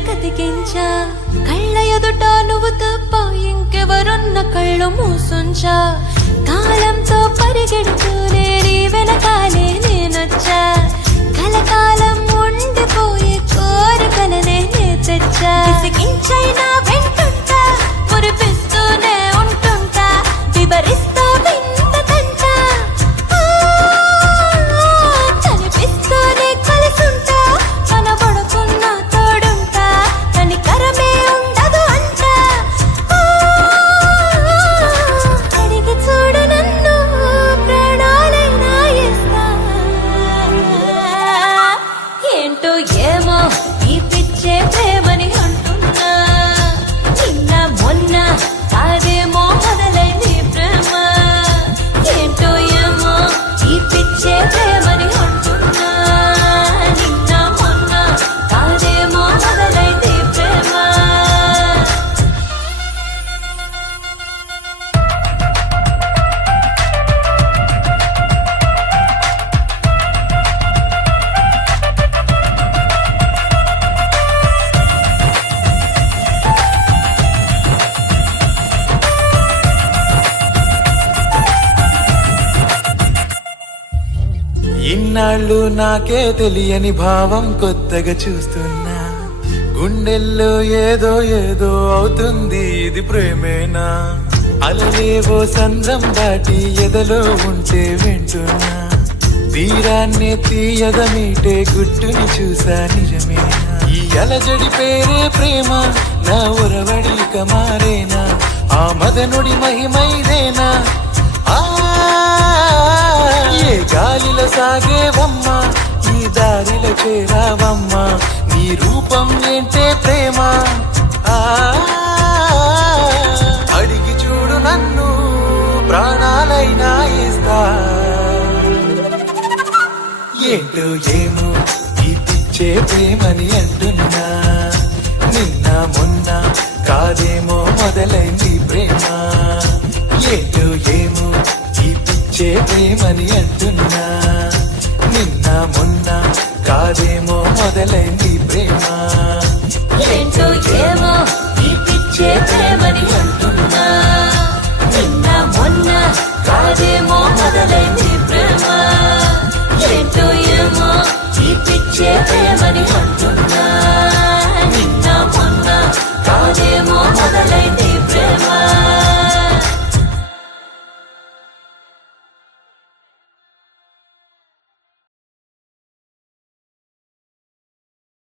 కతికించా కళ్ళ ఎదుట నువ్వు తప్ప ఇంకెవరున్న కళ్ళు మూసుంచా కాలంతో పరిగెడుతూనే నీ వెనకాలే నేనొచ్చా కలకాలం ఉండిపోయే కోరికలనే నే తెచ్చా విసిగించైనా వెంటుంటా మురిపిస్తూనే ఉంటుంటా వివరిస్తా వింత తంట కనిపిస్తూనే కలిసుంటా కనబడుకున్నా తోడుంటా కనికరమే ఉండదు అంట అడిగి చూడు నన్ను ప్రాణాలైనా ఇస్తా ఏంటో ఏమో ఈ పిచ్చే ప్రేమని అంటున్నా నిన్న మొన్న కాదేమో మొదలైంది ప్రేమ ఏంటో ఏమో ఈ పిచ్చే ప్రేమని అంటున్నా నిన్న మొన్న కాదేమో మొదలైంది ప్రేమ ఇన్నాళ్ళు నాకే తెలియని భావం కొత్తగా చూస్తున్నా గుండెల్లో ఏదో ఏదో అవుతుంది ఇది ప్రేమేనా అలలేవో సంద్రం దాటి ఎదలో ఉంటే వింటున్నా తీరాన్నే తీయగా మీటే గుట్టుని చూసా నిజమేనా ఈ అలజడి పేరే ప్రేమ నా ఉరవడిక మారేనా ఆ మదనుడి మహిమైదేనా ఏ గాలిలో సాగేవమ్మా ఈ దారిలో చేరావమ్మా నీ రూపం ఏంటే ప్రేమ అడిగి చూడు నన్ను ప్రాణాలైనా ఇస్తా ఏంటో ఏమో ఈ పిచ్చే ప్రేమని అంటున్నా నిన్న మొన్న కాదేమో మొదలైంది ప్రేమ ఏంటో ఏమో ఈ పిచ్చే ప్రేమని అంటున్నా నిన్న మొన్న కాదేమో మొదలైంది ప్రేమ ఏంటో ఏమో ఈ పిచ్చే ప్రేమని అంటున్నా